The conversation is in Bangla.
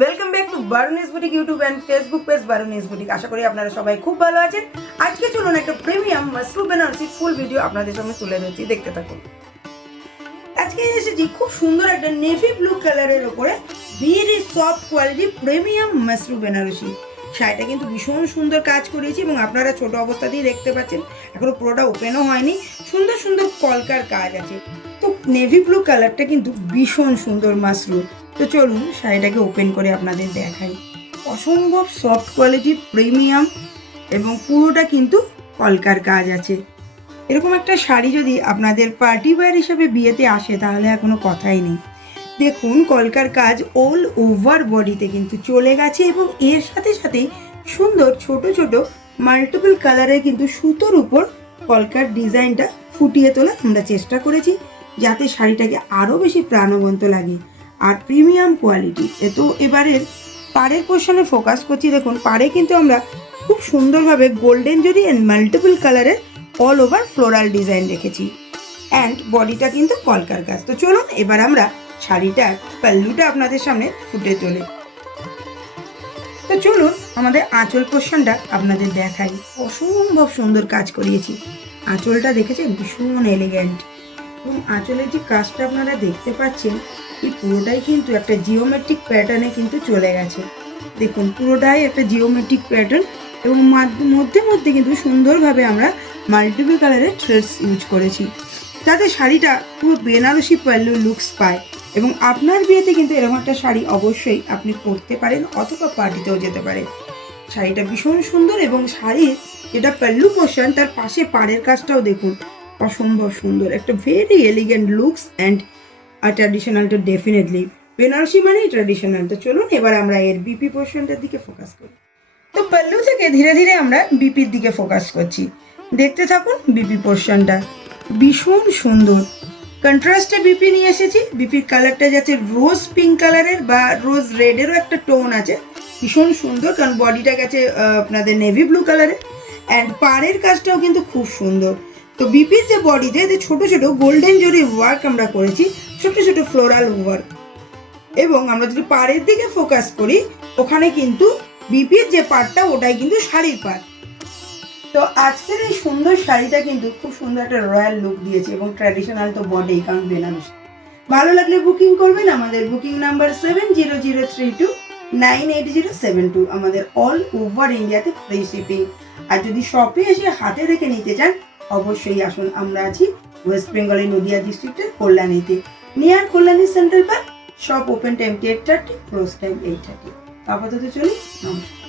Welcome back to Barunis boutique YouTube and Facebook page Barunis boutique. আশা করি আপনারা সবাই খুব ভালো আছেন। আজকে চলুন একটা premium mushroom Banarasi full video আপনাদের সামনে তুলে ধরছি, দেখতে থাকুন। আজকে এসেছি খুব সুন্দর একটা নেভি ব্লু কালারের ওপরে very soft quality premium mushroom Banarasi. শাড়িটা কিন্তু ভীষণ সুন্দর কাজ করিয়েছি এবং আপনারা ছোট অবস্থাতেই দেখতে পাচ্ছেন, এখনো পুরোটা ওপেনও হয়নি। সুন্দর সুন্দর কলকার কাজ আছে। তো নেভি ব্লু কালারটা কিন্তু ভীষণ সুন্দর মাশরুম। তো চলুন শাড়িটাকে ওপেন করে আপনাদের দেখাই। অসম্ভব সফট কোয়ালিটি প্রিমিয়াম এবং পুরোটা কিন্তু কলকার কাজ আছে। এরকম একটা শাড়ি যদি আপনাদের পার্টি ওয়্যার হিসেবে বিয়েতে আসে তাহলে আর কোনো কথাই নেই। দেখুন কলকার কাজ অল ওভার বডিতে কিন্তু চলে গেছে এবং এর সাথে সাথেই সুন্দর ছোট ছোট মাল্টিপল কালারের কিন্তু সুতোর উপর কলকার ডিজাইনটা ফুটিয়ে তোলার আমরা চেষ্টা করেছি, যাতে শাড়িটাকে আরও বেশি প্রাণবন্ত লাগে আর প্রিমিয়াম কোয়ালিটি। তো এবারের পাড়ের পোর্শনে ফোকাস করছি। দেখুন পাড়ে কিন্তু আমরা খুব সুন্দরভাবে গোল্ডেন জরি অ্যান্ড মাল্টিপল কালারের অল ওভার ফ্লোরাল ডিজাইন রেখেছি অ্যান্ড বডিটা কিন্তু কলকার কাজ। তো চলুন এবার আমরা শাড়িটার পাল্লুটা আপনাদের সামনে ফুটে তোলে। তো চলুন আমাদের আঁচল পোর্শনটা আপনাদের দেখাই। অসম্ভব সুন্দর কাজ করিয়েছি। আঁচলটা দেখেছেন ভীষণ এলিগ্যান্ট এবং আঁচলের যে কাজটা আপনারা দেখতে পাচ্ছেন এই পুরোটাই কিন্তু একটা জিওমেট্রিক প্যাটার্নে কিন্তু চলে গেছে। দেখুন পুরোটাই একটা জিওমেট্রিক প্যাটার্ন এবং মধ্যে মধ্যে কিন্তু সুন্দরভাবে আমরা মাল্টিপল কালারের থ্রেডস ইউজ করেছি, যাতে শাড়িটা পুরো বেনারসি পাল্লু লুকস পায়। এবং আপনার বিয়েতে কিন্তু এরকম একটা শাড়ি অবশ্যই আপনি পরতে পারেন অথবা পার্টিতেও যেতে পারেন। শাড়িটা ভীষণ সুন্দর এবং শাড়ির যেটা পাল্লু পোর্শন তার পাশে পাড়ের কাজটাও দেখুন অসম্ভব সুন্দর, একটা very elegant looks and traditional. তো ডেফিনেটলি বেনারসি মানেই ট্র্যাডিশনাল। তো চলুন এবার আমরা এর বিপি পোর্শনটার দিকে ফোকাস করি। তো পাল্লু থেকে ধীরে ধীরে আমরা বিপির দিকে ফোকাস করছি। দেখতে থাকুন বিপি পোর্শনটা ভীষণ সুন্দর কন্ট্রাস্টে বিপি নিয়ে এসেছি। বিপির কালারটা যাচ্ছে রোজ পিঙ্ক কালারের বা রোজ রেডেরও একটা টোন আছে, ভীষণ সুন্দর। কারণ বডিটা গেছে আপনাদের নেভি ব্লু কালারের অ্যান্ড পাড়ের কাজটাও কিন্তু খুব সুন্দর। তো বিপির যে বডিতে যে ছোট ছোট গোল্ডেন জরি ওয়ার্ক আমরা করেছি, ছোট ছোট ফ্লোরাল ওয়ার্ক। এবং আমরা যদি পাড়ের দিকে ফোকাস করি ওখানে কিন্তু বিপির যে পার্টটা ওটাই কিন্তু শাড়ির পার্ট। তো আজকের এই সুন্দর শাড়িটা কিন্তু খুব সুন্দর একটা রয়্যাল লুক দিয়েছে এবং ট্র্যাডিশনাল তো বডেই, কারণ বেনারসি। ভালো লাগলে বুকিং করবেন। আমাদের বুকিং নাম্বার 7003298072। আমাদের অল ওভার ইন্ডিয়াতে ফ্রি শিপিং। আর যদি শপে এসে হাতে দেখে নিতে চান অবশ্যই আসুন। আমরা আছি ওয়েস্ট বেঙ্গলের নদিয়া ডিস্ট্রিক্টের কল্যাণীতে, near Kalyani central park. Shop open time 8:30, close time 8:30। আপাতত চলি, নমস্কার।